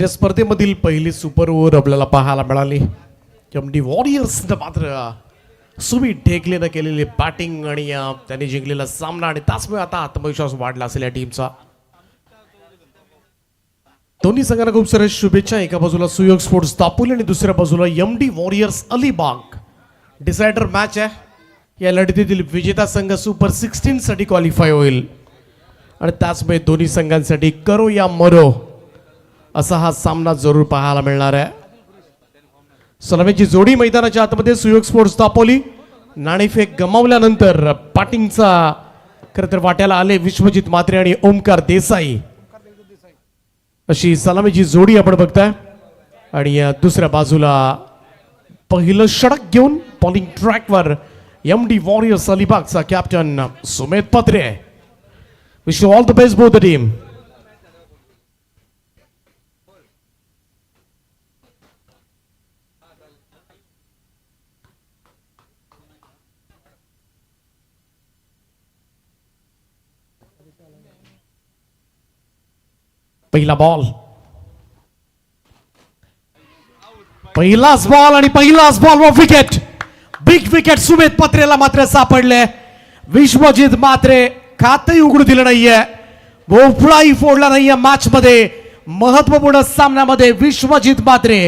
तर या स्पर्धेमधील पहिली सुपर ओव्हर आपल्याला पाहायला मिळाली. एमडी वॉरियर्सनं मात्र सुमित ढेकलेनं केलेली बॅटिंग आणि त्यांनी जिंकलेला सामना आणि त्याचमुळे आता आत्मविश्वास वाढला असेल या टीमचा. दोन्ही संघांना खूप साऱ्या शुभेच्छा. एका बाजूला सुयोग स्पोर्ट्स दापोली आणि दुसऱ्या बाजूला एमडी वॉरियर्स अलिबाग. डिसायडर मॅच आहे. या लढतीतील विजेता संघ सुपर 16 साठी क्वालिफाय होईल आणि त्याचमुळे दोन्ही संघांसाठी करो या मरो असा हा सामना जरूर पाहायला मिळणार आहे. सलामीची जोडी मैदानाच्या आतमध्ये सुयोग स्पोर्ट्स दापोली. नाणेफेक गमावल्यानंतर बॅटिंगचा खरं तर वाट्याला आले विश्वजित म्हात्रे आणि ओमकार देसाई अशी सलामीची जोडी आपण बघताय. आणि दुसऱ्या बाजूला पहिलं षटक घेऊन बॉलिंग ट्रॅकवर एमडी वॉरियर्स अलिबागचा कॅप्टन सुमित पत्रे. Wish you all the best both the team. पहिला बॉल, पहिलाच बॉल आणि पहिलाच बॉल व विकेट. बिग विकेट सुमित पत्रेला मात्र सापडले. विश्वजित म्हात्रे खातही उघडू दिलं नाहीये, भोपळाही फोडला नाहीये. मॅच मध्ये महत्वपूर्ण सामन्यामध्ये विश्वजित म्हात्रे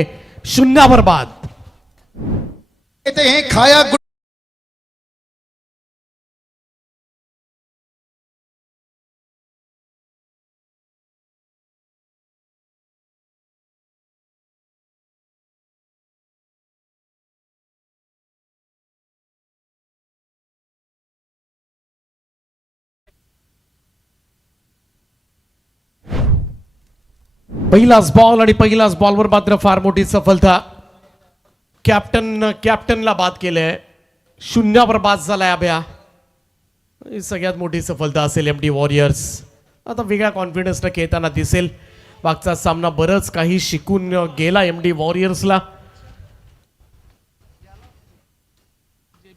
0 बाद. खाया पहिलाच बॉल आणि पहिलाच बॉलवर मात्र फार मोठी सफलता. कॅप्टनला बाद केलंय. 0 बाद झालाय अभ्या. सगळ्यात मोठी सफलता असेल एमडी वॉरियर्स. आता वेगळ्या कॉन्फिडन्सनं खेळताना दिसेल. मागचा सामना बरंच काही शिकून गेला एमडी वॉरियर्सला.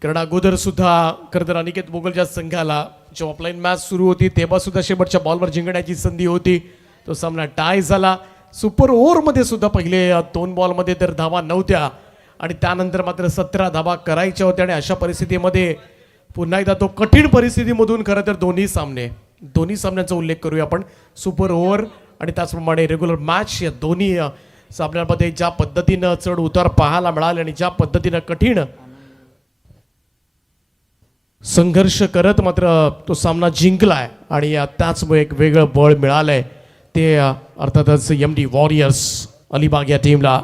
कारण अगोदर सुद्धा खरं तर अनिकेत मोगलच्या संघाला जेव्हा ऑफलाईन मॅच सुरू होती तेव्हा सुद्धा शेवटच्या बॉलवर जिंकण्याची संधी होती. तो सामना टाय झाला. सुपर ओव्हरमध्ये सुद्धा पहिले 2 बॉलमध्ये तर धावा नव्हत्या आणि त्यानंतर मात्र 17 धावा करायच्या होत्या. आणि अशा परिस्थितीमध्ये पुन्हा एकदा तो कठीण परिस्थितीमधून खरं तर दोन्ही सामन्यांचा उल्लेख करूया आपण. सुपर ओव्हर आणि त्याचप्रमाणे रेग्युलर मॅच या दोन्ही सामन्यांमध्ये ज्या पद्धतीनं चढ उतार पाहायला मिळाले आणि ज्या पद्धतीनं कठीण संघर्ष करत मात्र तो सामना जिंकलाय आणि त्याचमुळे एक वेगळं बळ मिळालंय. ते अर्थातच एमडी वॉरियर्स अलिबाग या टीमला.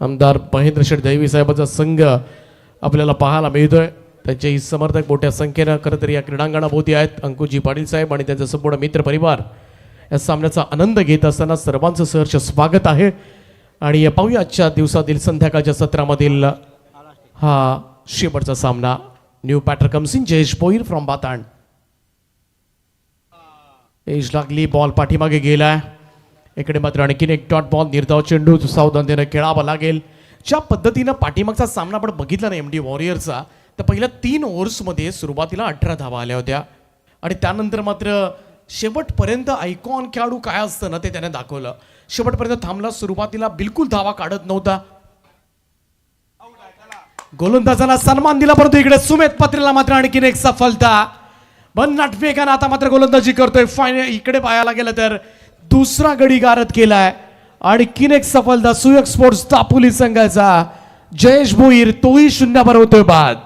आमदार महेंद्र शेठ दैवी साहेबांचा संघ आपल्याला पाहायला मिळतोय. त्यांचेही समर्थक मोठ्या संख्येनं खरं तर या क्रीडांगणाभोवती आहेत. अंकुजी पाटील साहेब आणि त्यांचा संपूर्ण मित्र परिवार या सामन्याचा आनंद घेत असताना सर्वांचं सहर्ष स्वागत आहे. आणि पाहूया आजच्या दिवसातील संध्याकाळच्या सत्रामधील हा शेवटचा सामना. New batter comes in Jayesh Poir from Batand. Edge लागली, बॉल पाठीमागे गेलाय. इकडे मात्र आणखीन एक डॉट बॉल. निर्धाव चेंडू सावधानतेने खेळावा लागेल. ज्या पद्धतीनं पाठीमागचा सामना आपण बघितला ना एमडी वॉरियर्सचा, तर पहिल्या 3 ओव्हर्समध्ये सुरुवातीला 18 धावा आल्या होत्या आणि त्यानंतर मात्र शेवटपर्यंत आयकॉन खेळाडू काय असतं ना ते त्याने दाखवलं. शेवटपर्यंत थांबला. सुरुवातीला बिलकुल धावा काढत नव्हता. गोलंदाजाला सन्मान दिला, परंतु इकडे सुमित पत्रेला मात्र आणखीन एक सफलता. भन्नाट वेगानं आता मात्र गोलंदाजी करतोय. फायनल इकडे पाहायला गेलं तर दुसरा गडी गारद केलाय. आणखीन एक सफलता सुयोग स्पोर्ट्स दापोली संघाचा. जयेश भोईर तोही 0 होतोय बाद.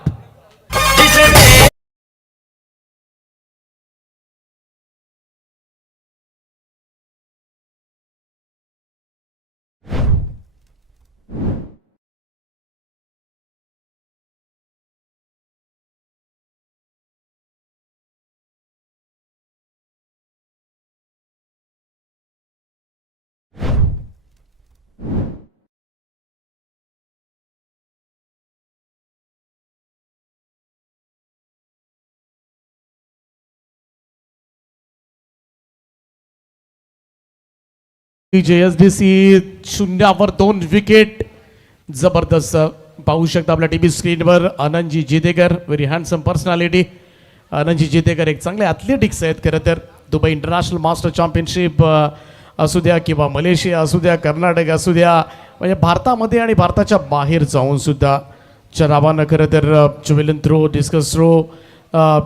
JSDC 0 wicket. जबरदस्त पाहू शकता आपल्या टीव्ही स्क्रीनवर. Anandji Jitekar, very handsome personality. Anandji Jitekar एक चांगले ॲथलेटिक्स आहेत खरं तर. दुबई इंटरनॅशनल मास्टर चॅम्पियनशिप असू द्या किंवा मलेशिया असू द्या, कर्नाटक असू द्या, म्हणजे भारतामध्ये आणि भारताच्या बाहेर जाऊन सुद्धा चरावानं खरं तर ज्युवेलिन थ्रो, डिस्कस थ्रो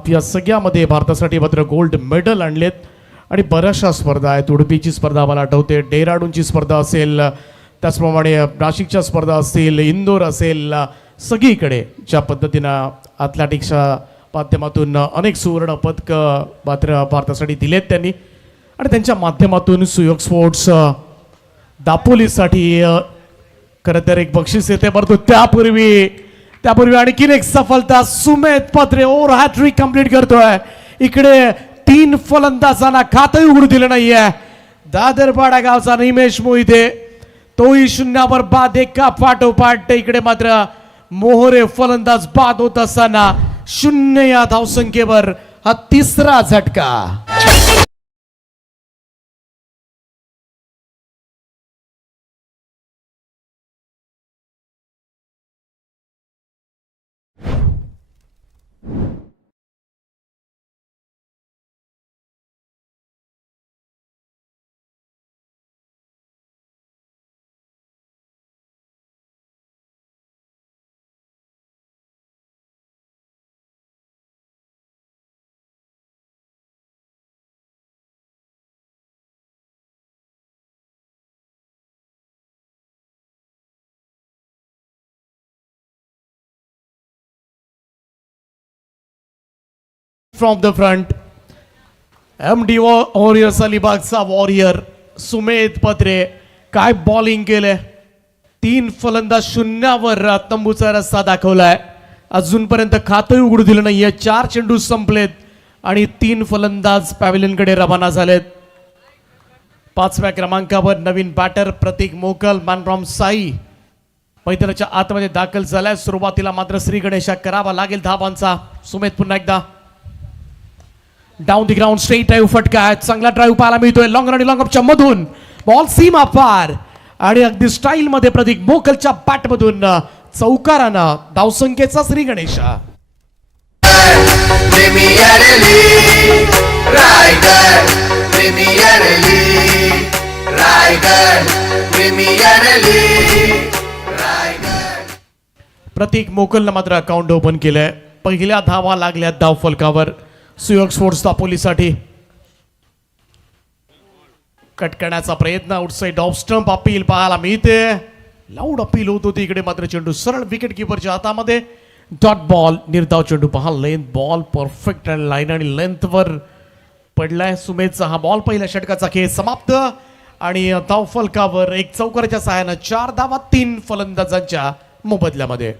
या सगळ्यामध्ये भारतासाठी मात्र गोल्ड मेडल आणलेत. आणि बऱ्याचशा स्पर्धा आहेत. उडुपीची स्पर्धा मला आठवते, डेहराडूनची स्पर्धा असेल, त्याचप्रमाणे नाशिकच्या स्पर्धा असतील, इंदोर असेल, सगळीकडे ज्या पद्धतीनं ॲथलेटिक्सच्या माध्यमातून अनेक सुवर्ण पदकं मात्र भारतासाठी दिलेत त्यांनी. आणि त्यांच्या माध्यमातून सुयोग स्पोर्ट्स दापोलीसाठी खरं तर एक बक्षीस येते. परंतु त्यापूर्वी आणखीन एक सफलता. सुमेध पत्रे ओव्हर हॅट्रिक कंप्लीट करतोय. इकडे 3 फलंदाजांना खातही उघडू दिलं नाहीये. दादरपाडा गावचा निमेश मोहिते तोही शून्यावर बाद, एका पाठोपाठ इकडे मात्र मोहरे फलंदाज बाद होत असताना 0 या धावसंख्येवर हा तिसरा झटका. From the front MD warriors अलिबागचा वॉरियर सुमेध पत्रे काय बॉलिंग केले. 3 फलंदाज शून्यावर तंबूचा रस्ता दाखवलाय. अजूनपर्यंत खातही उघडू दिलं नाहीये. 4 चेंडू संपलेत आणि 3 फलंदाज पॅव्हिलियनकडे रवाना झालेत. 5व्या क्रमांकावर नवीन बॅटर प्रतीक मोकल मॅन फ्रॉम साई मैदानाच्या आतमध्ये दाखल झालाय. सुरुवातीला मात्र श्री गणेशा करावा लागेल धावांचा. सुमेध पुन्हा एकदा down the ground straight drive फटका आहे. चांगला ड्राईव्ह पाहायला मिळतोय लॉंग रन आणि लॉंग अपच्या मधून. बॉल सीमा पार आणि अगदी स्टाईल मध्ये प्रतीक मोकलच्या बॅट मधून चौकारानं धावसंख्येचा श्री गणेशा. प्रतीक मोकलनं मात्र अकाउंट ओपन केलंय. पहिल्या धावा लागल्या धाव फलकावर सुयोग स्पोर्ट्स दापोलीसाठी. कट करण्याचा प्रयत्न आउटसाइड ऑफ स्टंप अपील पाहायला मिळते. लाऊड अपील होत होती. इकडे मात्र चेंडू सरळ विकेट किपरच्या हातामध्ये. डॉट बॉल निर्धाव चेंडू पहा. लेंथ बॉल परफेक्ट लाईन आणि लेंथवर पडलाय. सुमेधचा हा बॉल पहिल्या षटकाचा खेळ समाप्त आणि धाव फलकावर एक चौकाराच्या सहाय्यानं 4 धावा 3 फलंदाजांच्या मोबदल्यामध्ये.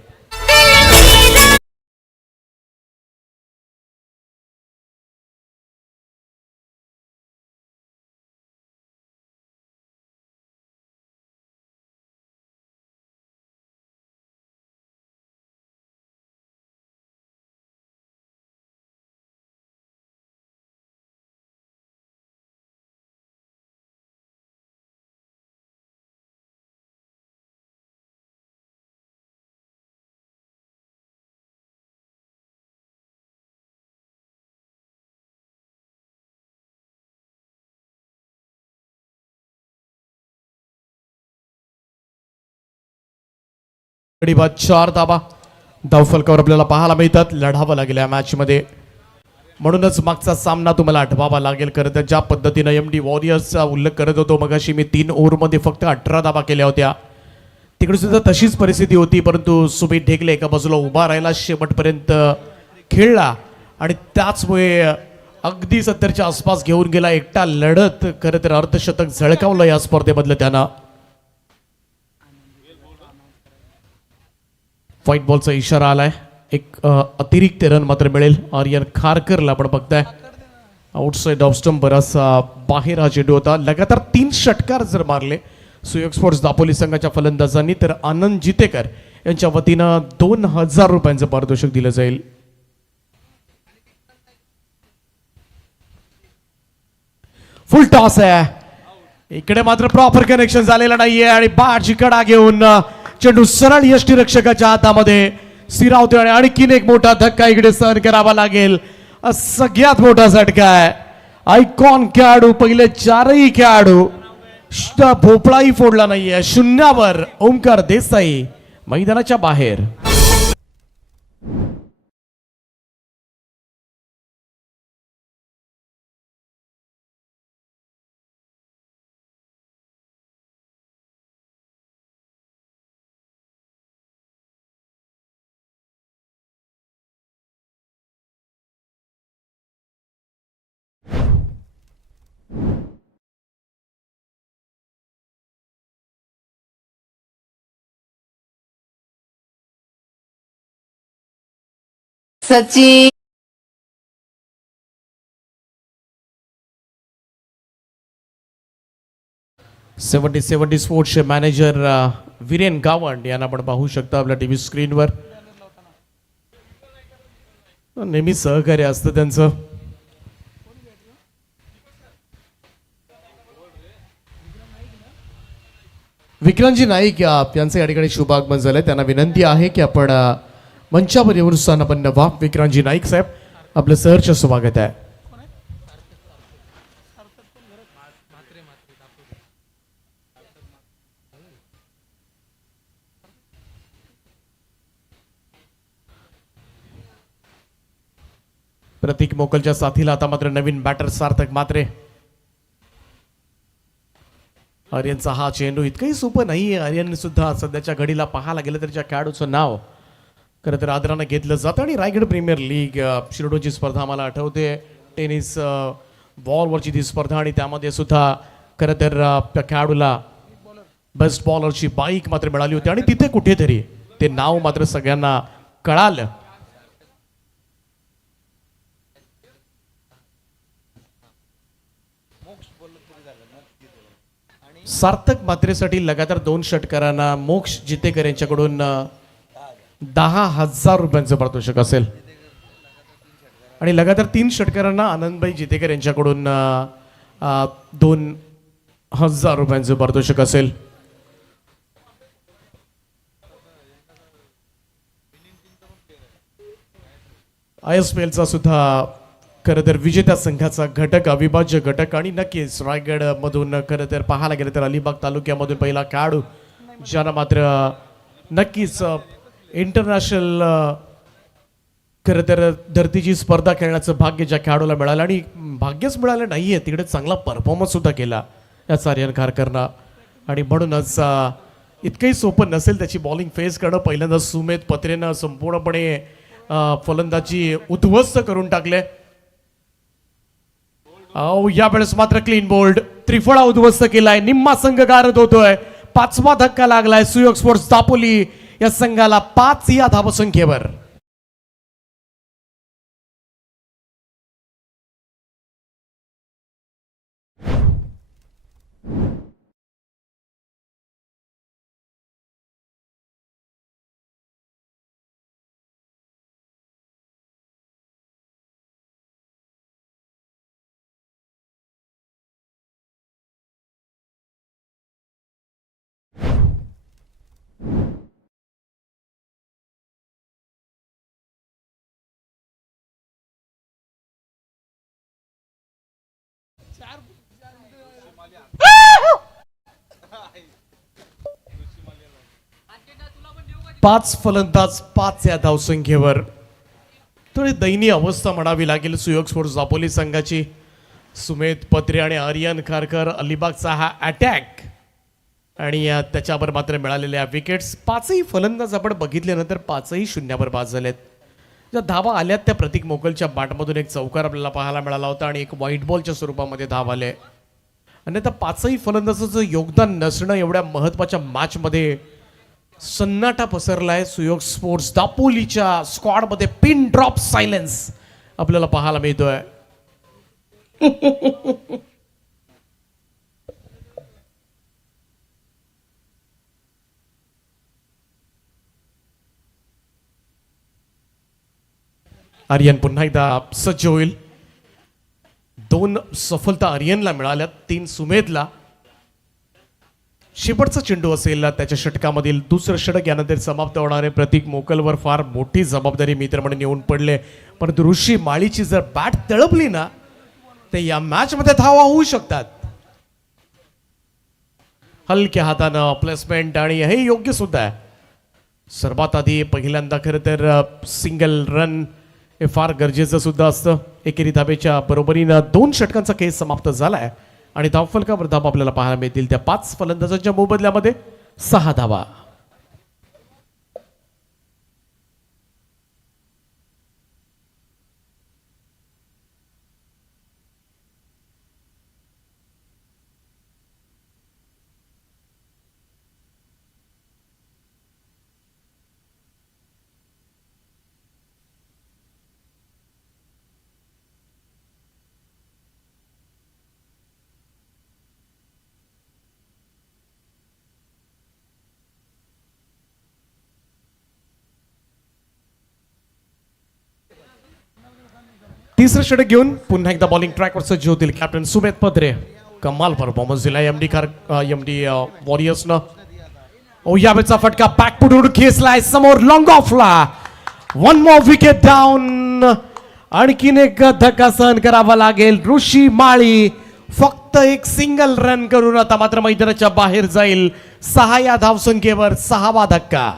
गडीबाद 4 धावा धावफलकावर आपल्याला पाहायला मिळतात. लढावं लागेल या मॅच मध्ये. म्हणूनच मागचा सामना तुम्हाला आठवावा लागेल. खरं तर ज्या पद्धतीनं MD वॉरियर्सचा उल्लेख करत होतो मगाशी मी 3 ओव्हरमध्ये फक्त 18 धावा केल्या होत्या. तिकडे सुद्धा तशीच परिस्थिती होती. परंतु सुमित ढेकले एका बाजूला उभा राहिला, शेवटपर्यंत खेळला आणि त्याचमुळे अगदी 70च्या आसपास घेऊन गेला. एकटा लढत खरं तर अर्धशतक झळकावलं या स्पर्धेमधलं त्यानं. व्हाईट बॉलचा इशारा आलाय. एक अतिरिक्त रन मात्र मिळेल. आर्यन खारकरला आपण बघताय. आउटसाइड ऑफ स्टंप बराचसा बाहेर हा चेंडू होता. लगातार 3 षटकार जर मारले सुयोग स्पोर्ट्स दापोली संघाच्या फलंदाजांनी तर आनंद जितेकर यांच्या वतीनं 2000 रुपयांचं पारितोषिक दिलं जाईल. फुल टॉस आहे. इकडे मात्र प्रॉपर कनेक्शन झालेलं नाहीये आणि बाची कडा घेऊन चेंडू सरळ यष्टीरक्षकाच्या हातामध्ये स्थिरावतोय आणि आणखीन एक मोठा धक्का इकडे सहन करावा लागेल. सगळ्यात मोठा झटका आहे. आयकॉन खेळाडू, पहिले 4ही खेळाडू भोपळाही फोडला नाहीये. शून्यावर ओमकार देसाई मैदानाच्या बाहेर. सचिन 70 स्पोर्ट्सचे मॅनेजर वीरेन गावंड यांना आपण पाहू शकता आपल्या टीव्ही स्क्रीनवर. नेहमी सहकार्य असतं त्यांचं. विक्रांतजी नाईक यांचे या ठिकाणी शुभागमन झालंय. त्यांना विनंती आहे की आपण मंचावर येऊन स्थानापन्न व्हा. विक्रांतजी नाईक साहेब आपलं सहर्ष स्वागत आहे. प्रतीक मोकलच्या साथीला आता मात्र नवीन बॅटर सार्थक मात्रे. आर्यनचा हा चेंडू इतकंही सोपं नाहीये. आर्यन सुद्धा सध्याच्या घडीला पाहायला गेलं त्याच्या खेळाडूचं नाव खरं तर आदरानं घेतलं जातं. आणि रायगड प्रीमियर लीग शिरडोची स्पर्धा मला आठवते. टेनिस बॉलवरची ती स्पर्धा आणि त्यामध्ये सुद्धा खरं तर त्या खेळाडूला बेस्ट बॉलरची बाईक मात्र मिळाली होती. आणि तिथे कुठेतरी ते नाव मात्र सगळ्यांना कळालं. सार्थक मात्रेसाठी लगातार 2 षटकारांना मोक्ष जितेकर यांच्याकडून 10,000 रुपयांचं पारितोषिक असेल. आणि लगातार 3 षटकारांना आनंदभाई जितेकर यांच्याकडून 2,000 रुपयांचं पारितोषिक असेल. ISPLचा सुद्धा खरं तर विजेत्या संघाचा घटक अविभाज्य घटक. आणि नक्कीच रायगड मधून खरं तर पाहायला गेलं तर अलिबाग तालुक्यामधून पहिला खेळाडू ज्यांना मात्र नक्कीच इंटरनॅशनल खरं तर धरतीची स्पर्धा खेळण्याचं भाग्य ज्या खेळाडूला मिळालं. आणि भाग्यच मिळालं नाहीये, तिकडे चांगला परफॉर्मन्स सुद्धा केला याचा आर्यन खारकरनं. आणि म्हणूनच इतकंही सोपं नसेल त्याची बॉलिंग फेस करणं. पहिल्यांदा सुमेध पत्रेनं संपूर्णपणे फलंदाजी उद्ध्वस्त करून टाकले. यावेळेस मात्र क्लीन बोल्ड त्रिफळा उद्ध्वस्त केलाय. निम्मा संघ गारद होतोय. 5वा धक्का लागलाय सुयोग स्पोर्ट्स दापोली या संघाला 5 या धावसंख्येवर. पाच फलंदाज 5 या धावसंख्येवर. थोडी दयनीय अवस्था म्हणावी लागेल सुयोग स्पोर्ट्स दापोली संघाची. सुमेध पत्रे आणि आर्यन खारकर अलिबागचा हा अटॅक आणि त्याच्यावर मात्र मिळालेल्या विकेट्स. 5ही फलंदाज आपण बघितल्यानंतर 5ही शून्यावर बाद झालेत. ज्या धावा आल्यात त्या प्रतीक मोकलच्या बॅटमधून एक चौकार आपल्याला पाहायला मिळाला होता आणि एक व्हाईट बॉलच्या स्वरूपामध्ये धाव आले. आणि आता 5ही फलंदाजाचं योगदान नसणं एवढ्या महत्वाच्या मॅचमध्ये सन्नाटा पसरलाय. सुयोग स्पोर्ट्स दापोलीच्या स्क्वॉडमध्ये पिन ड्रॉप सायलेन्स आपल्याला पाहायला मिळतोय. आर्यन पुन्हा एकदा सज्ज होईल. 2 सफलता आर्यनला मिळाल्या, 3 सुमेधला. शेवटचा चेंडू असेल त्याच्या षटकामधील दुसरं षटक यानंतर समाप्त होणारे प्रतीक मोकलवर फार मोठी जबाबदारी मित्र म्हणून येऊन पडले. परंतु ऋषी माळीची जर बॅट तळपली ना तर या मॅच मध्ये धावा होऊ शकतात. हलक्या हातानं प्लेसमेंट आणि हे योग्य सुद्धा आहे. सर्वात आधी पहिल्यांदा खरं तर सिंगल रन हे फार गरजेचं सुद्धा असतं. एकेरी धाबेच्या बरोबरीनं 2 षटकांचा खेळ समाप्त झालाय आणि धावफलकावर धावा आपल्याला पाहायला मिळतील त्या 5 फलंदाजांच्या मोबदल्यामध्ये 6 धावा. तिसरं षटक घेऊन पुन्हा एकदा बॉलिंग ट्रॅकवर सज्ज होतील कॅप्टन सुमेध पत्रे. कमाल परफॉर्मन्स दिला एमडी वॉरियर्सनं. ओ यावेळचा फटका बॅकफुटवर खेचलाय समोर लॉंग ऑफला. 1 more wicket down. आणखीन एक धक्का सहन करावा लागेल. ऋषी माळी फक्त एक सिंगल रन करून आता मात्र मैदानाच्या बाहेर जाईल. 6 या धावसंख्येवर 6वा धक्का.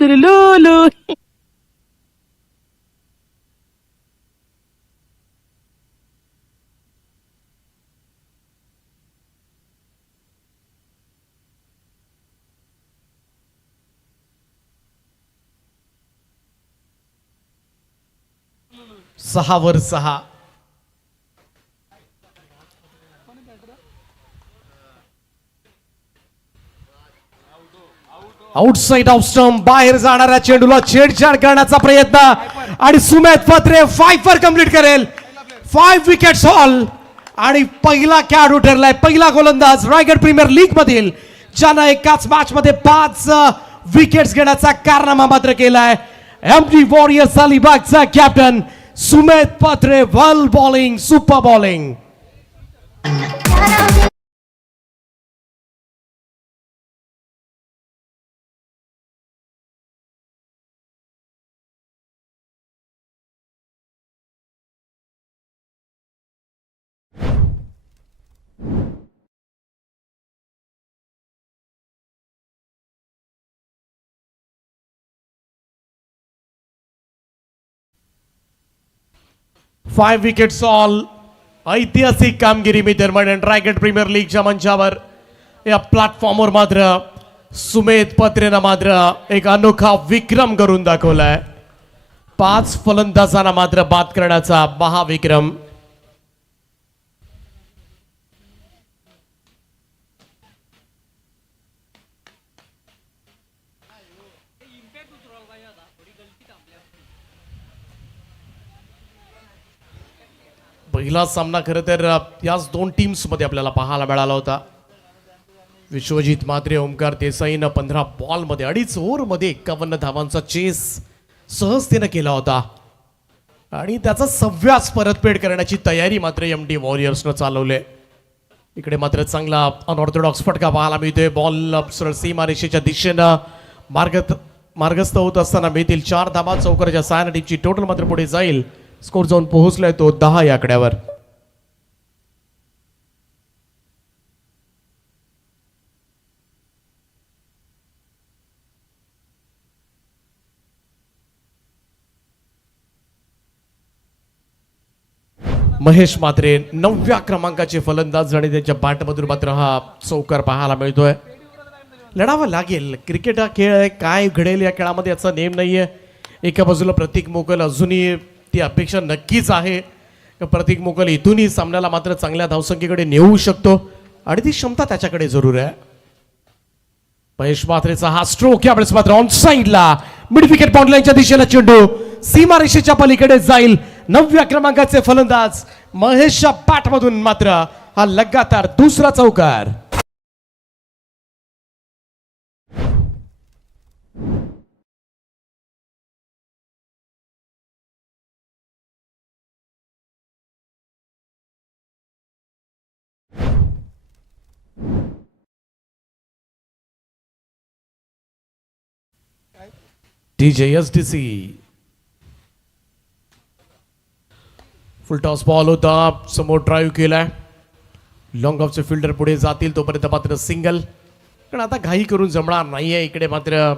Lulu. 6 वर 6. आउटसाइड ऑफ स्टंप बाहेर जाणाऱ्या चेंडूला छेडछाड करण्याचा प्रयत्न आणि सुमेध पत्रे 5 वर कंप्लीट करेल. 5 विकेट्स ऑल आणि पहिला खेळाडू ठरलाय, पहिला गोलंदाज रायगड प्रीमियर लीग मधील ज्यानं एकाच मॅच मध्ये 5 विकेट्स घेण्याचा कारनामा मात्र केलाय. एमडी वॉरियर्स अलिबागचा captain Sumedh Patre. Well bowling, super bowling. Five wickets all. ऐतिहासिक कामगिरी मी दरम्यान रायगड प्रीमियर लीगच्या मंचावर या प्लॅटफॉर्मवर मात्र सुमेध पत्रेनं मात्र एक अनोखा विक्रम करून दाखवलाय. 5 फलंदाजांना मात्र बाद करण्याचा महाविक्रम. पहिला सामना खरं तर याच 2 टीम्स मध्ये आपल्याला पाहायला मिळाला होता. विश्वजित म्हात्रे, ओमकार देसाईनं 15 बॉलमध्ये 2.5 ओव्हरमध्ये 51 धावांचा चेस सहजतेनं केला होता आणि त्याचा 6व्याच परतफेड करण्याची तयारी मात्र एमडी वॉरियर्सनं चालवले. इकडे मात्र चांगला अनऑर्थोडॉक्स फटका पाहायला मिळतोय. बॉल सरळ सीमारेषेच्या दिशेनं मार्गस्थ होत असताना मिळतील 4 धावा. चौकाराच्या सहाय्याने टीमची टोटल मात्र पुढे जाईल. स्कोर जाऊन पोहोचलाय तो 10 या आकड्यावर. महेश म्हात्रे 9व्या क्रमांकाचे फलंदाज आणि त्यांच्या बॅटमधून मात्र हा चौकार पाहायला मिळतोय. लढावा लागेल. क्रिकेट हा खेळ आहे, काय घडेल या खेळामध्ये याचा नेम नाहीये. एका बाजूला प्रतीक मोकल, अजूनही ती अपेक्षा नक्कीच आहे की प्रतीक मोकल इथूनही सामन्याला मात्र चांगल्या धावसंख्येकडे नेऊ शकतो आणि ती क्षमता त्याच्याकडे जरूर आहे. महेश म्हात्रेचा हा स्ट्रोक यावेळेस मात्र ऑन साइडला मिड विकेट बाउंड्रीच्या दिशेला चेंडू सीमारेषेच्या पलीकडे जाईल. 9व्या क्रमांकाचे फलंदाज महेशच्या बॅटमधून मात्र हा लगातार दुसरा चौकार. TJSDC फुल टॉस बॉल होता, समोर ड्राईव्ह केलाय. लॉंग ऑफचे फिल्डर पुढे जातील तोपर्यंत मात्र सिंगल. पण आता घाई करून जमणार नाहीये. इकडे मात्र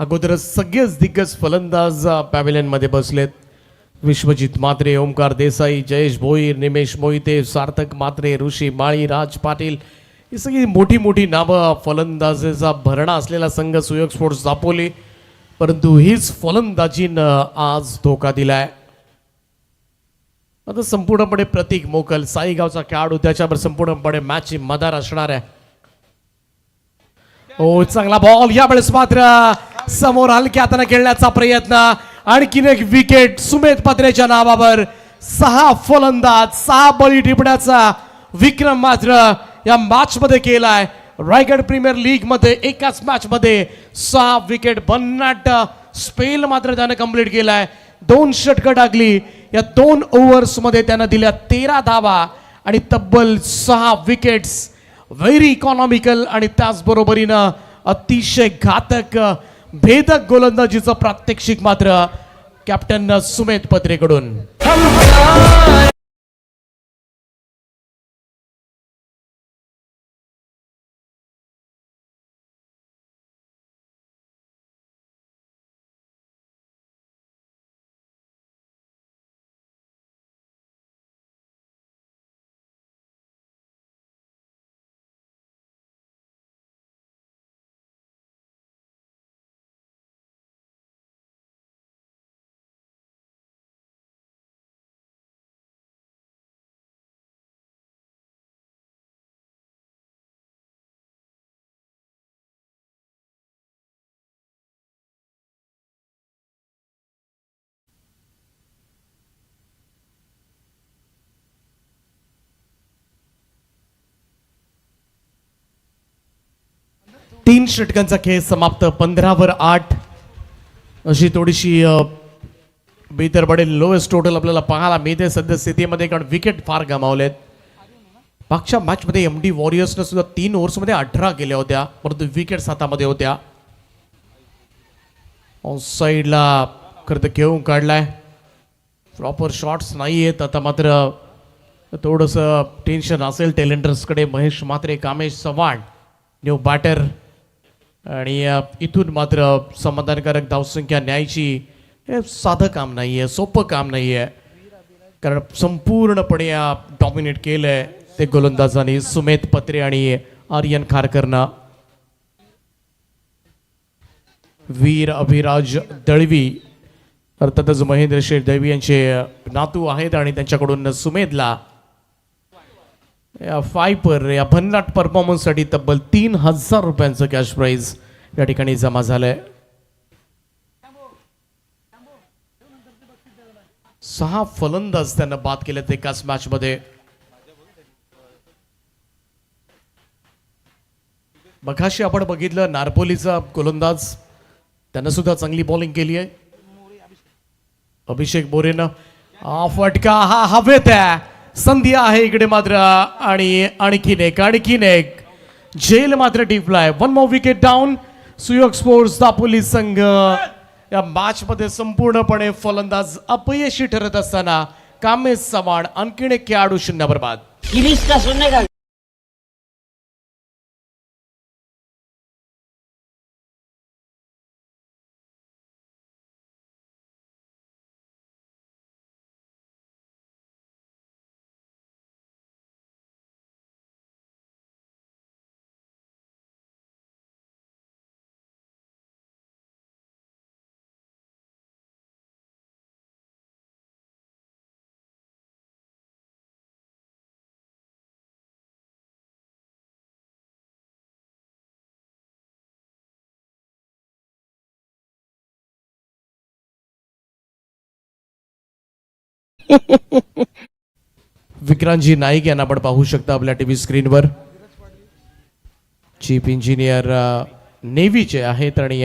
अगोदरच सगळेच दिग्गज फलंदाज पॅव्हिलियन मध्ये बसलेत. विश्वजित म्हात्रे, ओमकार देसाई, जयेश भोईर, निमेश मोहिते, सार्थक म्हात्रे, ऋषी माळी, राज पाटील ही सगळी मोठी मोठी नावं फलंदाजीचा भरणा असलेला संघ सुयोग स्पोर्ट्स दापोली. परंतु हीच फलंदाजीनं आज धोका दिलाय. आता संपूर्णपणे प्रतीक मोकल साईगावचा खेळाडू त्याच्यावर संपूर्णपणे मॅचची मदार असणार आहे. ओ चांगला बॉल यावेळेस मात्र समोर हलक्या हाताने खेळण्याचा प्रयत्न. आणखीन एक विकेट सुमेध पत्रेच्या नावावर. 6 फलंदाज 6 बळी टिपण्याचा विक्रम मात्र या मॅच मध्ये केलाय. रायगड प्रीमियर लीग मध्ये एकाच मॅच मध्ये 6 विकेट 52 स्पेल मात्र त्याने कंप्लीट केलाय. 2 षटकं टाकली. या 2 ओव्हर्स मध्ये त्यानं दिल्या 13 धावा आणि तब्बल 6 विकेट्स. व्हेरी इकॉनॉमिकल आणि त्याचबरोबरीनं अतिशय घातक भेदक गोलंदाजीचं प्रात्यक्षिक मात्र कॅप्टन सुमेध पत्रेकडून. तीन षटकांचा खेळ समाप्त. 15 वर 8 अशी थोडीशी बेहतर पडेल. लोएस्ट टोटल आपल्याला पाहायला मिळते सध्या स्थितीमध्ये, कारण विकेट फार गमावलेत. मागच्या मॅच मध्ये एमडी वॉरियर्सने सुद्धा 3 ओव्हर्स मध्ये 18 केल्या होत्या, परंतु विकेट हातामध्ये होत्या. ऑन साइडला खरं तर घेऊन काढलाय. प्रॉपर शॉट्स नाही आहेत. आता मात्र थोडंसं टेन्शन असेल टेलेंडर्सकडे. महेश म्हात्रे, कामेश चव्हाण न्यू बॅटर आणि इथून मात्र समाधानकारक धावसंख्या न्यायची हे साधं काम नाही आहे, सोपं काम नाही आहे. कारण संपूर्णपणे डॉमिनेट केलं आहे ते गोलंदाजांनी सुमेध पत्रे आणि आर्यन खारकरनं. वीर अभिराज दळवी अर्थातच महेंद्र शेठ दळवी यांचे नातू आहेत आणि त्यांच्याकडून सुमेधला या 5 या भन्नाट परफॉर्मन्ससाठी तब्बल 3000 रुपयांचं कॅश प्राइज या ठिकाणी जमा झालंय. 6 फलंदाज त्यांना बाद केलेत एकाच मॅच मध्ये. मघाशी आपण बघितलं नारपोलीचा गोलंदाज, त्यानं सुद्धा चांगली बॉलिंग केली आहे. अभिषेक बोरेनं फटका हा हवेत आहे. संधी आहे इकडे मात्र आणि आणखीन एक झेल मात्र टिपलाय. 1 मोर विकेट डाऊन. सुयोग स्पोर्ट्स दापोली संघ या मॅच मध्ये संपूर्णपणे फलंदाज अपयशी ठरत असताना कामेश चव्हाण आणखीन एक खेळाडू 0 बरबाद. विक्रांतजी नाईक यांना आपण पाहू शकता आपल्या टीव्ही स्क्रीनवर. चीफ इंजिनियर नेव्हीचे आहेत आणि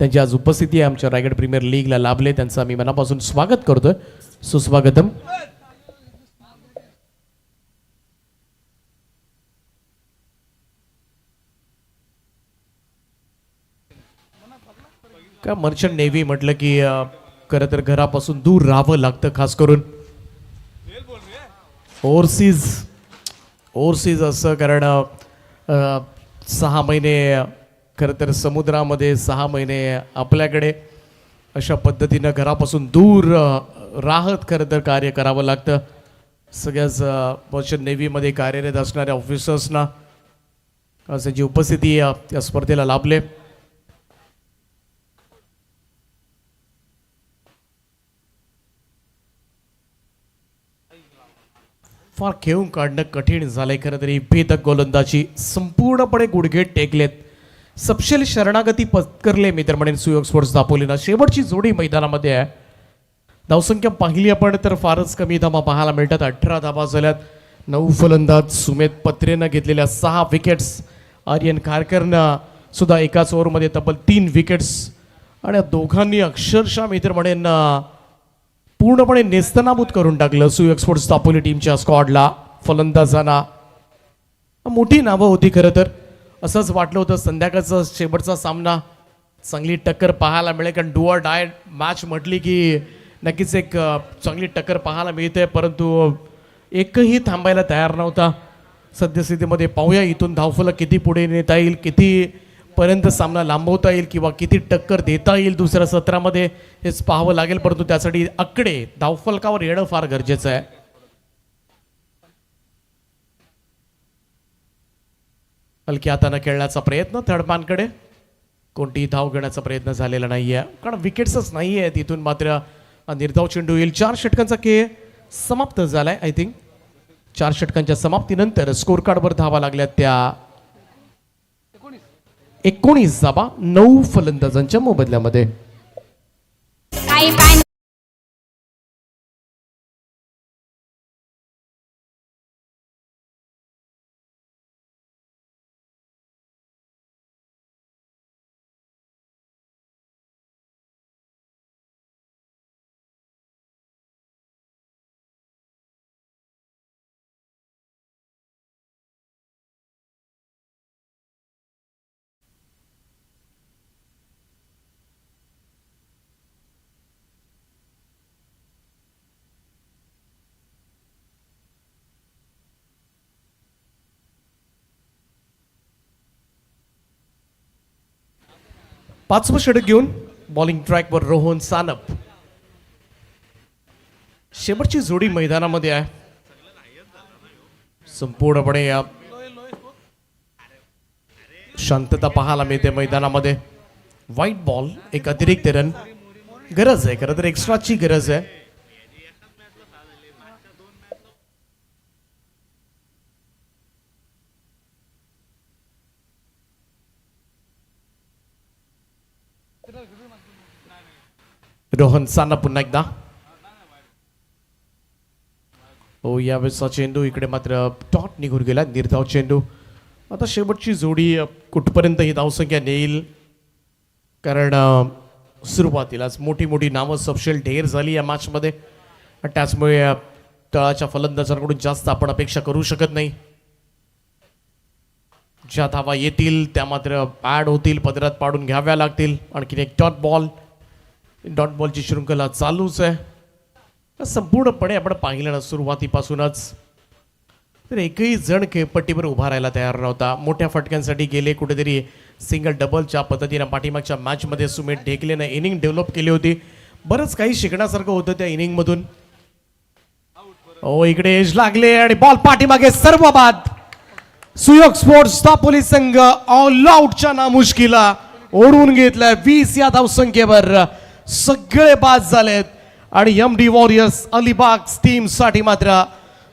त्यांची आज उपस्थिती आहे आमच्या रायगड प्रीमियर लीगला लाभले. त्यांचं आम्ही मनापासून स्वागत करतोय. सुस्वागतम. का मर्चंट नेव्ही म्हटलं की खरं तर घरापासून दूर राहावं लागतं, खास करून ओव्हरसीज असं. कारण 6 महिने खरं तर समुद्रामध्ये, 6 महिने आपल्याकडे, अशा पद्धतीनं घरापासून दूर राहत खरं तर कार्य करावं लागतं. सगळ्याच मर्चंट नेव्हीमध्ये कार्यरत असणाऱ्या ऑफिसर्सना त्यांची उपस्थिती या स्पर्धेला लाभले. फार खेळून काढणं कठीण झालंय खरं तरी. भेदक गोलंदाजी, संपूर्णपणे गुडघे टेकलेत, सपशेल शरणागती पत्करले मी तर म्हणेन सुयोग स्पोर्ट्स दापोलीनं. शेवटची जोडी मैदानामध्ये आहे. धावसंख्या पाहिली आपण तर फारच कमी धावा पाहायला मिळतात. 18 धावा झाल्यात. 9 फलंदाज. सुमेध पत्रेनं घेतलेल्या 6 विकेट्स. आर्यन खारकरनं सुद्धा एकाच ओव्हरमध्ये तब्बल 3 विकेट्स. आणि दोघांनी अक्षरशः मी तर म्हणेन पूर्णपणे नेस्तनाबूत करून टाकलं सुयोग स्पोर्ट्स दापोली टीमच्या स्क्वॉडला. फलंदाजांना मोठी नावं होती खरं तर. असंच वाटलं होतं संध्याकाळचा शेवटचा सामना चांगली टक्कर पाहायला मिळेल, कारण डू ऑर डाय मॅच म्हटली की नक्कीच एक चांगली टक्कर पाहायला मिळते. परंतु एकही थांबायला तयार नव्हता. सद्यस्थितीमध्ये पाहूया इथून धावफलक किती पुढे नेता येईल, कितीपर्यंत सामना लांबवता येईल किंवा किती टक्कर देता येईल दुसऱ्या सत्रामध्ये, हेच पाहावं लागेल. परंतु त्यासाठी आकडे धावफलकावर येणं फार गरजेचं आहे. हलक्या हातानं खेळण्याचा प्रयत्न, थर्डमॅनकडे कोणतीही धाव घेण्याचा प्रयत्न झालेला नाहीये, कारण विकेट्सच नाहीये. तिथून मात्र निर्धाव चेंडू येईल. 4 षटकांचा खेळ समाप्त झालाय. आय थिंक 4 षटकांच्या समाप्तीनंतर स्कोर कार्डवर धावा लागल्या त्या 19 धावा 9 फलंदाजांच्या मोबदल्यामध्ये. पाचवं षटक घेऊन बॉलिंग ट्रॅकवर रोहन सानप. शेवटची जोडी मैदानामध्ये आहे. संपूर्णपणे शांतता पाहायला मिळते मैदानामध्ये. व्हाईट बॉल, एक अतिरिक्त रन गरज आहे, खरं तर एक्स्ट्राची गरज आहे. रोहन साना पुन्हा एकदा. हो, यावेळेसचा चेंडू इकडे मात्र टॉट निघून गेला. निर्धाव चेंडू. आता शेवटची जोडी कुठपर्यंत ही धावसंख्या नेईल, कारण सुरुवातीलाच मोठी मोठी नावं सपशेल ढेर झाली या मॅचमध्ये. त्याचमुळे तळाच्या फलंदाजांकडून जास्त आपण अपेक्षा करू शकत नाही. ज्या धावा येतील त्या मात्र ॲड होतील, पदरात पाडून घ्याव्या लागतील. आणखीन एक डॉट बॉलची शृंखला चालूच आहे. संपूर्णपणे आपण पाहिलं ना सुरुवातीपासूनच तर एकही जण खेळपट्टीवर उभा राहायला तयार नव्हता. मोठ्या फटक्यांसाठी गेले, कुठेतरी सिंगल डबलच्या पद्धतीनं पाठीमागच्या मॅचमध्ये सुमेध ढेकलेनं इनिंग डेव्हलप केली होती. बरंच काही शिकण्यासारखं होतं त्या इनिंगमधून. हो, इकडे एज लागले आणि बॉल पाठीमागे, सर्व बाद. सुयोग स्पोर्ट्स दापोली संघ ऑल आउटच्या नामुष्कीला ओढून घेतलाय. 20 या धावसंख्येवर सगळे बाद झालेत. आणि एमडी वॉरियर्स अलिबाग टीम साठी मात्र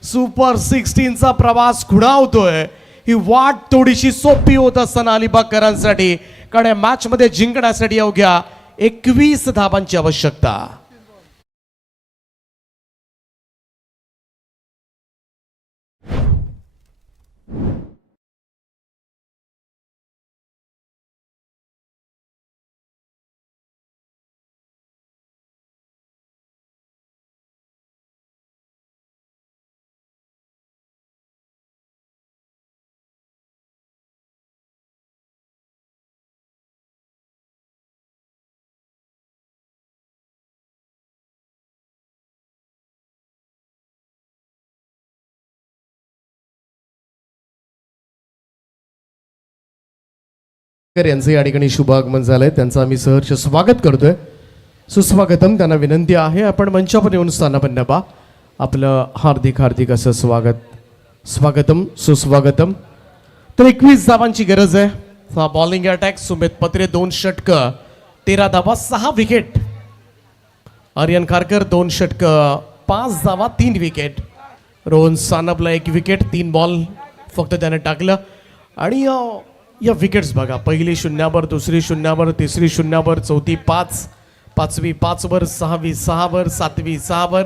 सुपर 16चा प्रवास खुणावतोय. ही वाट थोडीशी सोपी होत असताना अलिबागकरांसाठी, कारण मॅच मध्ये जिंकण्यासाठी अवघ्या 21 धावांची आवश्यकता. यांचं या ठिकाणी शुभ आगमन झालंय, त्यांचं आम्ही सहर्ष स्वागत करतोय. सुस्वागतम. त्यांना विनंती आहे आपण मंचावर येऊन स्थानापन्न व्हा. आपलं हार्दिक हार्दिक असं स्वागतम सुस्वागतम. तर 21 धावांची गरज आहे. बॉलिंग अटॅक सुमित पत्रे 2 षटकं 13 धावा 6 विकेट. आर्यन खारकर 2 षटकं 5 धावा 3 विकेट. रोहन सानपला 1 विकेट 3 बॉल फक्त त्याने टाकलं. आणि या विकेट्स बघा, पहिली 0 दुसरी 0 तिसरी 0 चौथी 5 पाचवी 5 सहावी 6 सातवी 6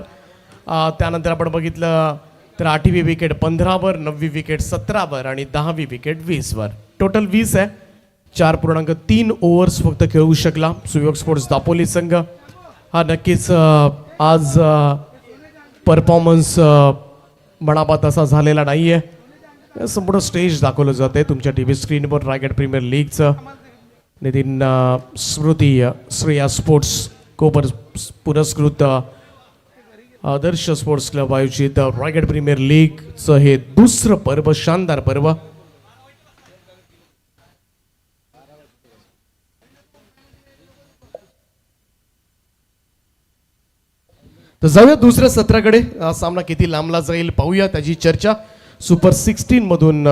त्यानंतर आपण बघितलं तर 8वी विकेट 15 9वी विकेट 17 आणि 10वी विकेट 20 टोटल 20 आहे. 4.3 ओव्हर्स फक्त खेळू शकला सुयोग स्पोर्ट्स दापोली संघ. हा नक्कीच आज परफॉर्मन्स म्हणावा तसा झालेला नाही आहे. संपूर्ण स्टेज दाखवलं जाते तुमच्या टी व्ही स्क्रीनवर. रायगड प्रीमियर लीगचं नितीन स्मृती श्रेया स्पोर्ट्स पुरस्कृत आदर्श स्पोर्ट्स क्लब आयोजित रायगड प्रीमियर लीगचं हे दुसरं पर्व, शानदार पर्व. तर जाऊया दुसऱ्या सत्राकडे. सामना किती लांबला जाईल पाहूया, त्याची चर्चा. सुपर 16 मधून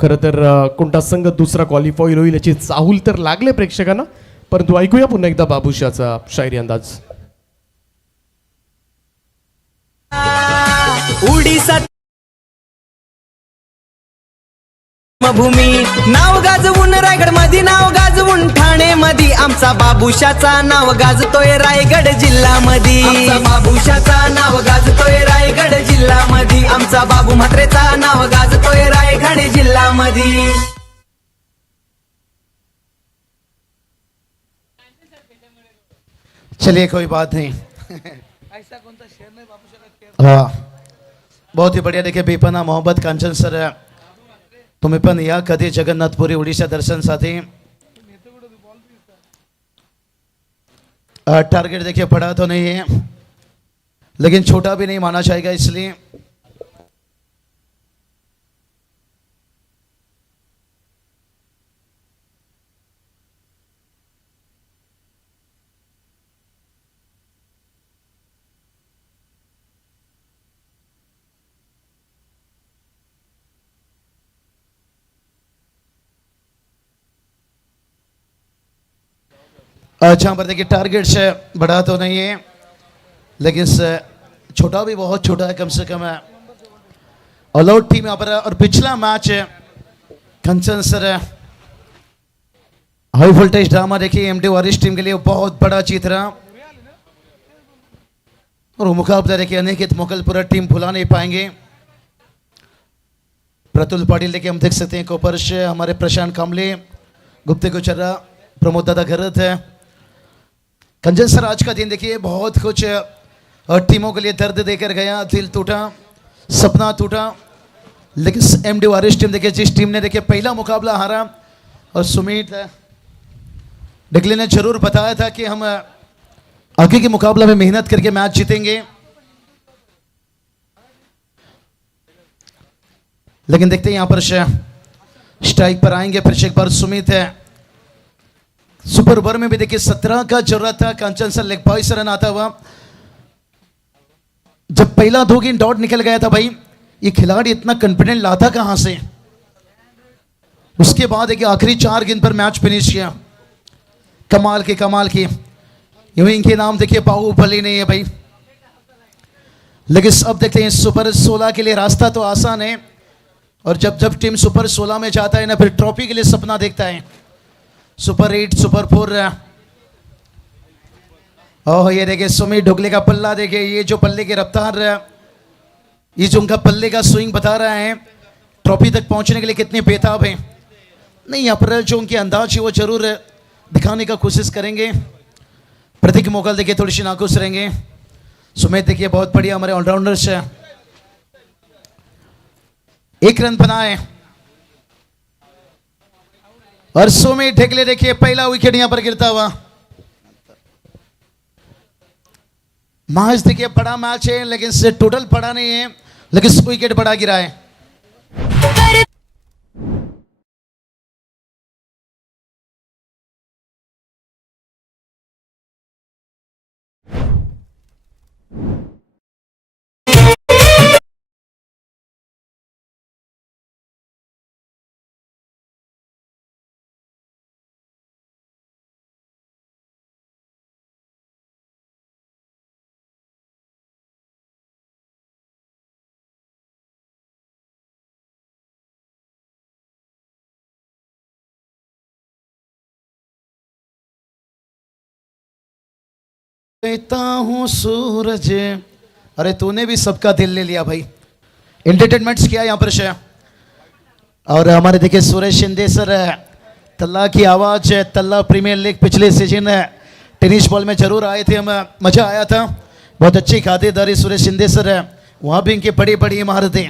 खरं तर कोणता संघ दुसरा क्वालिफाय होईल याची चाहूल तर लागले प्रेक्षकांना. परंतु ऐकूया पुन्हा एकदा बाबूशाचा शायरी अंदाज. उडीसा भूमी नाव गाजवून रायगड मध्ये, नाव गाजवून ठाणे मध्ये आमचा बाबूशाचा नाव गाजतोय रायगड जिल्हा मध्ये. आमचा बाबूशाचा नाव गाजतोय रायगड जिल्हा मध्ये. आमचा बाबू म्हात्रेचा नाव गाजतोय रायगड जिल्हा मध्ये. चलिए कोई बात नहीं. ऐसा कौन सा शेर नहीं बाबूशाला. हाँ, बहुत ही बढ़िया. देखिए बेपना मोहब्बत कांचन सर, तुम्ही पण या कधी जगन्नाथपुरी उड़ीसा दर्शनसाठी. टारगेट देखिए बड़ा तो नहीं है लेकिन छोटा भी नहीं माना जाएगा, इसलिए जहाँ पर देखिए टारगेट से बड़ा तो नहीं है लेकिन छोटा भी बहुत छोटा है. कम से कम है ऑल आउट टीम यहाँ पर. और पिछला मैच कंचन सर हाई वोल्टेज ड्रामा देखिए एमडी वारिस टीम के लिए बहुत बड़ा जीत रहा. और वो मुकाबला देखिए अनिकेत मोकलपुरा टीम भुला नहीं पाएंगे. प्रतुल पाटिल देखिए हम देख सकते हैं कोपर्श, हमारे प्रशांत कामले, गुप्ते गुचर्रा, प्रमोद दादा गरत है. कंजन सर आज का दिन देखिए बहुत कुछ टीमों के लिए दर्द देकर गया. दिल टूटा, सपना टूटा. लेकिन एमडी वारिस टीम देखिए जिस टीम ने देखिए पहला मुकाबला हारा, और सुमित डिगले ने जरूर बताया था कि हम आगे के मुकाबला में मेहनत करके मैच जीतेंगे. लेकिन देखते हैं यहां पर स्ट्राइक पर आएंगे फिर एक बार सुमित है. सुपर ओवर में भी देखिए 17 का जरूरत था. कंचन सर लेग बाय से रन आता हुआ. जब पहला 2 गेंद डॉट निकल गया था भाई, ये खिलाड़ी इतना कॉन्फिडेंट लाता कहां से. उसके बाद देखिए आखिरी 4 गेंद पर मैच फिनिश किया. कमाल की यूं इनके नाम देखिए बाहुबली नहीं है भाई. लेकिन अब देखते हैं सुपर 16 के लिए रास्ता तो आसान है. और जब टीम सुपर 16 में जाता है ना, फिर ट्रॉफी के लिए सपना देखता है. Super 8 super 4. ओह ये देखिए सुमित ढोकले का पल्ला देखिए, ये जो पल्ले की रफ्तार, ये जो उनका पल्ले का स्विंग बता रहा है ट्रॉफी तक पहुंचने के लिए कितने बेताब हैं. नहीं यहाँ पर जो उनके अंदाज है वो जरूर दिखाने का कोशिश करेंगे. प्रतीक मोगल देखिए थोड़ी सी नाखुश रहेंगे. सुमित देखिए बहुत बढ़िया हमारे ऑलराउंडर्स है. 1 रन बनाए और सुमित ढेकले देखिए पहला विकेट यहां पर गिरता हुआ. मैच देखिए बड़ा मैच है लेकिन टोटल बड़ा नहीं है, लेकिन विकेट बड़ा गिरा है. कहता हूँ सूरज। अरे तूने भी सबका दिल ले लिया भाई, एंटरटेनमेंट्स किया यहाँ पर शे। और हमारे देखिए सुरेश शिंदे सर, तल्ला की आवाज़, तल्ला प्रीमियर लीग पिछले सीजन टेनिस बॉल में जरूर आए थे, हम मज़ा आया था। बहुत अच्छी खातिरदारी सुरेश शिंदे सर, वहाँ भी इनकी बड़ी बड़ी इमारतें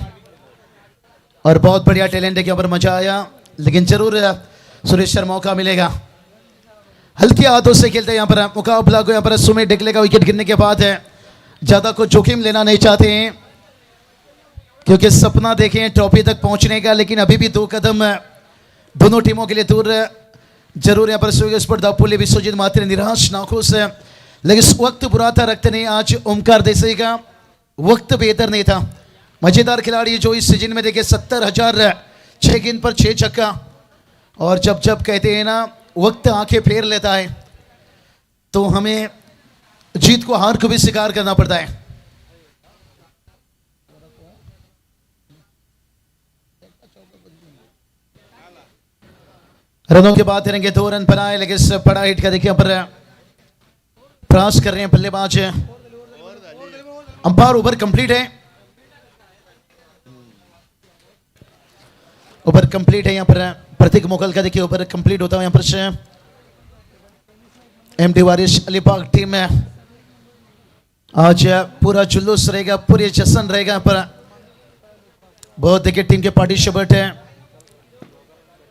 और बहुत बढ़िया टैलेंट है, यहाँ पर मज़ा आया। लेकिन जरूर सुरेश सर मौका मिलेगा। हल्के हाथों से खेलते हैं यहाँ पर मुकाबला को। यहाँ पर सुमित डिकले का विकेट गिरने के बाद है, ज़्यादा कुछ जोखिम लेना नहीं चाहते हैं क्योंकि सपना देखें ट्रॉफी तक पहुंचने का, लेकिन अभी भी 2 कदम दोनों टीमों के लिए दूर जरूर। यहाँ पर सुयोग स्पोर्ट दापोली विश्वजीत मात्र निराश नाखुश है, लेकिन इस वक्त बुरा था रखते नहीं। आज ओमकार देसाई का वक्त बेहतर नहीं था। मजेदार खिलाड़ी जो इस सीजन में देखे 70,000 6 गेंद पर 6 छक्का। और जब जब कहते हैं ना वक्त आंखें फेर लेता है तो हमें जीत को हार को भी स्वीकार करना पड़ता है। रनों की बात करेंगे, 2 रन बनाए, लेकिन इस बड़ा हिट का देखिए पर प्रयास कर रहे हैं बल्लेबाज। अंपायर ओवर कंप्लीट है, ओवर कंप्लीट है। यहाँ पर प्रतीक मुगल का देखिए ओवर कंप्लीट होता है। यहाँ पर से एमडी वारिस अलीबाग टीम में आज पूरा जुलूस रहेगा, पूरी जश्न रहेगा। यहाँ पर बहुत देखिए टीम के पार्टिसिपेंट है,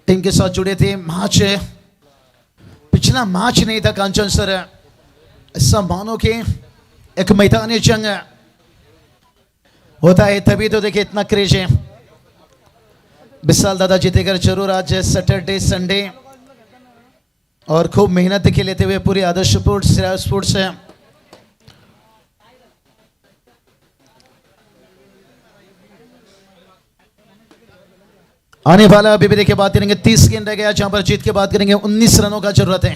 टीम के साथ जुड़े थे। मैच पिछला मैच नहीं था कांचन सर, ऐसा मानो कि एक मैदानी जंग होता है, तभी तो देखिए इतना क्रेज है। विशाल दादा जीतेकर जरूर आज सैटरडे संडे और खूब मेहनत के लेते हुए पूरी आदर्श स्पोर्ट्स श्रेया स्पोर्ट्स है। आने वाला अभी भी देखिए बात करेंगे 30 गेंद रह गया, जहां पर जीत के बात करेंगे 19 रनों का जरूरत है।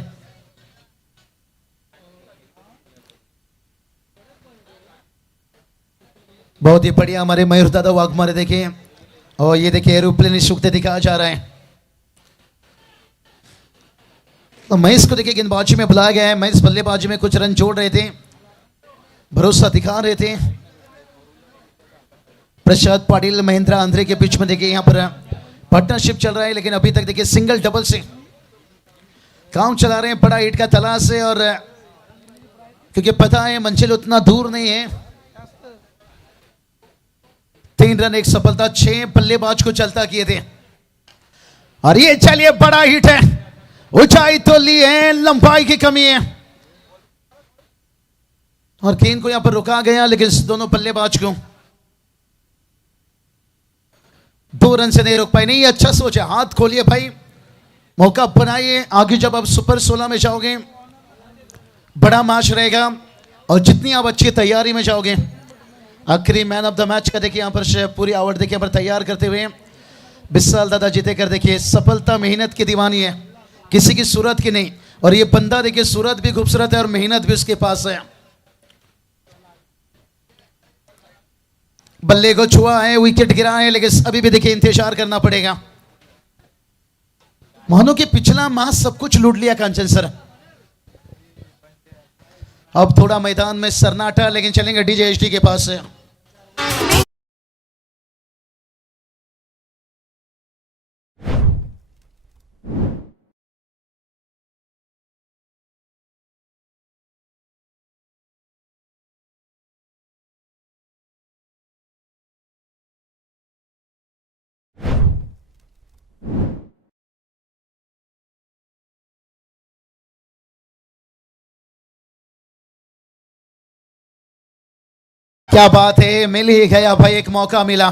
बहुत ही बढ़िया हमारे मयूर दादा वाघमारे देखिए, और ये देखिए एरोप्लेन सूखते दिखाया जा रहा है। तो महेश को देखिए गेंदबाजी में बुलाया गया है। महेश बल्लेबाजी में कुछ रन जोड़ रहे थे, भरोसा दिखा रहे थे। प्रसाद पाटिल महेंद्र आंध्रे के बीच में देखिए यहाँ पर पार्टनरशिप चल रहा है, लेकिन अभी तक देखिए सिंगल डबल से काम चला रहे हैं बड़ा हिट का तलाश से। और क्योंकि पता है मंजिल उतना दूर नहीं है, 3 रन 1 सफलता, 6 बल्लेबाज को चलता किए थे। और ये चलिए बड़ा हिट है, ऊंचाई तो ली है, लंबाई की कमी है और गेंद को यहां पर रुका गया, लेकिन दोनों बल्लेबाज को 2 रन से नहीं रोक पाए। नहीं, अच्छा सोचा, हाथ खोलिए भाई, मौका बनाइए। आगे जब आप सुपर 16 में जाओगे बड़ा मैच रहेगा, और जितनी आप अच्छी तैयारी में जाओगे, आखिरी मैन ऑफ द मैच का देखिए यहाँ पर पूरी आवड़ देखिए पर तैयार करते हुए विशाल दादा जीतेकर देखिए सफलता मेहनत की दीवानी है, किसी की सूरत की नहीं। और ये बंदा देखिए सूरत भी खूबसूरत है और मेहनत भी उसके पास है। बल्ले को छुआ है, विकेट गिरा है, लेकिन अभी भी देखिए इंतजार करना पड़ेगा। मानो कि पिछला मैच सब कुछ लूट लिया कांचन सर। अब थोड़ा मैदान में सन्नाटा, लेकिन चलेंगे डीजे एचडी के पास से। क्या बात है, मिल ही गया भाई, एक मौका मिला।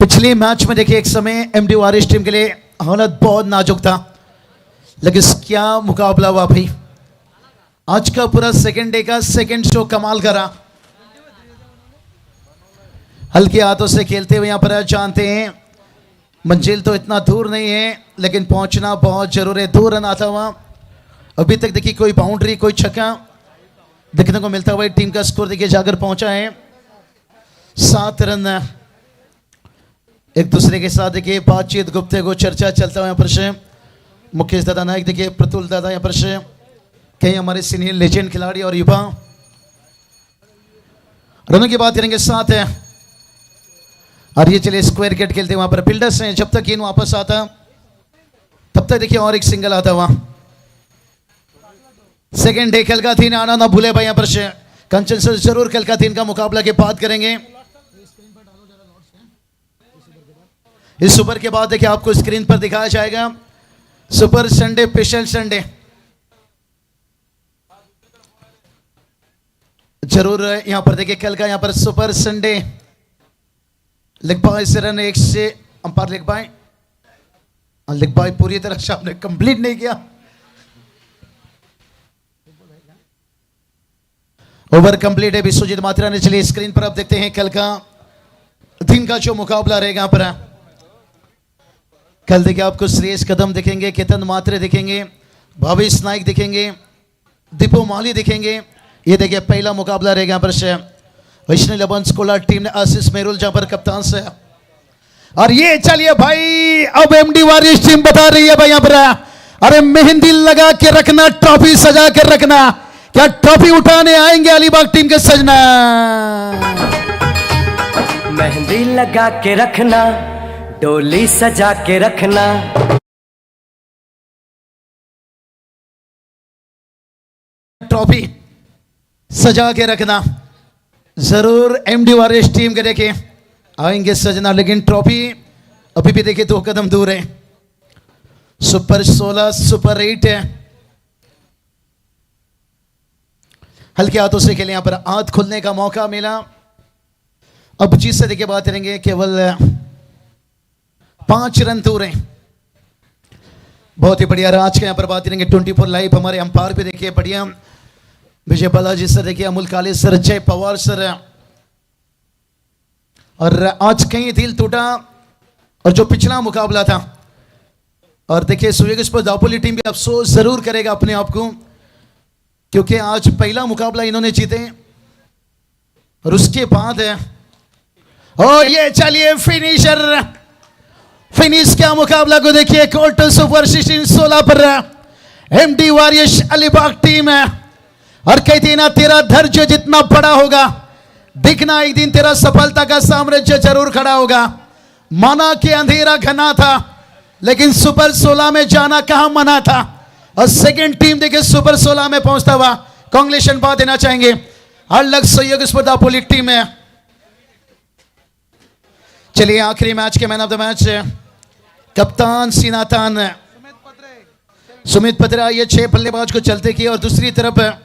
पिछले मैच में देखिए एक समय एमडी वारिस टीम के लिए हालत बहुत नाजुक था, लेकिन क्या मुकाबला हुआ भाई। आज का पूरा सेकंड डे का सेकंड शो कमाल करा। हल्के हाथों से खेलते हुए यहां पर जानते हैं मंजिल तो इतना दूर नहीं है, लेकिन पहुंचना बहुत जरूरी है। 2 रन आता हुआ, अभी तक देखिए कोई बाउंड्री कोई छक्का देखने को मिलता हुआ। टीम का स्कोर देखिए जाकर पहुंचा है 7 रन। एक दूसरे के साथ देखिए बातचीत गुफ्तगू चर्चा चलता हुआ यहाँ पर से मुकेश दादा नायक देखिए प्रतुल दादा यहाँ पर से कई हमारे सीनियर लेजेंड खिलाड़ी और युवा रनों की बात करेंगे साथ है। और ये चलिए स्क्वायर गेट खेलते वहां पर बिल्डर्स हैं, जब तक इन वापस आता तब तक देखिए और एक सिंगल आता वहां। सेकेंड डे कल का दिन आना ना भूले भाई, यहाँ पर से कंचन से जरूर कल का दिन का मुकाबला के बात करेंगे। इस सुपर के बाद देखिए आपको स्क्रीन पर दिखाया जाएगा सुपर संडे स्पेशल संडे। जरूर यहां पर देखिए कल का यहां पर सुपर संडे लेग बाय से रन एक से अंपायर लेग बाय पूरी तरह से आपने कंप्लीट नहीं किया। ओवर कंप्लीट है विश्वजीत मात्रा ने। चलिए स्क्रीन पर आप देखते हैं कल का दिन का जो मुकाबला रहेगा यहाँ पर। कल देखिए आपको श्रेयस कदम दिखेंगे, केतन मात्रे दिखेंगे, भावेश नाइक दिखेंगे, दीपू माली दिखेंगे। ये देखिए पहला मुकाबला रहेगा यहाँ पर से वैष्णव लबंस कोला टीम ने आशीष मेरुल जहां पर कप्तान से। और ये चलिए भाई अब एमडी वॉरियर्स टीम बता रही है भाई यहाँ पर, अरे मेहंदी लगा के रखना, ट्रॉफी सजा के रखना। क्या ट्रॉफी उठाने आएंगे अलीबाग टीम के सजना? मेहंदी लगा के रखना, डोली सजा के रखना। ट्रॉफी सजा के रखना जरूर एमडी वॉरियर्स टीम के देखे आएंगे सजना, लेकिन ट्रॉफी अभी भी देखिए 2 कदम दूर है। सुपर 16 सुपर 8 है, हल्के हाथों से खेले, यहां पर हाथ खुलने का मौका मिला। अब जीत से देखिए बात करेंगे, केवल 5 रन दूर हैं। बहुत ही बढ़िया आज के यहां पर बात करेंगे 24 लाइव हमारे अंपायर पे देखिए बढ़िया विजय बालाजी सर देखिए, अमूल काले सर, जय पवार सर। और आज कहीं दिल टूटा और जो पिछला मुकाबला था, और देखिए सूर्यगुस्पर दापोली टीम भी अफसोस जरूर करेगा अपने आप को, क्योंकि आज पहला मुकाबला इन्होंने जीते और उसके बाद है और ये चलिए फिनिश क्या मुकाबला को देखिए। कोल्टन सुपर 16 पर एमडी वॉरियर्स अलीबाग टीम है और कहती ना तेरा धैर्य जितना बड़ा होगा, दिखना एक दिन तेरा सफलता का साम्राज्य जरूर खड़ा होगा। माना कि अंधेरा घना था, लेकिन सुपर 16 में जाना कहां मना था। और सेकंड टीम देखिए सुपर 16 में पहुंचता हुआ कांग्रेचुलेशन बात देना चाहेंगे अलग सहयोग स्पर्धा पुलिस टीम है। चलिए आखिरी match K man of the match कप्तान सीनातान सुमित पत्रा, ये 6 बल्लेबाज को चलते किए और दूसरी तरफ